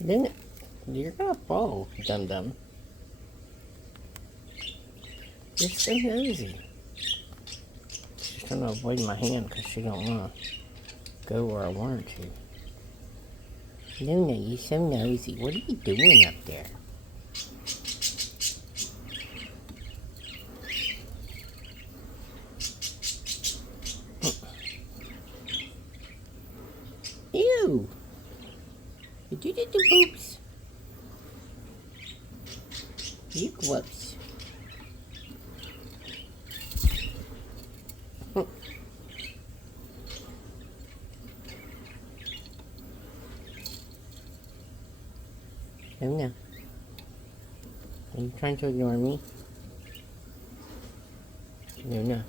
Then you're gonna fall, dum dum. You're so nosy. She's trying to avoid my hand because she don't want to go where I want her to. Luna, you're so nosy. What are you doing up there? Ew! Did you do the poops? You gross. Luna, are you trying to ignore me? Luna.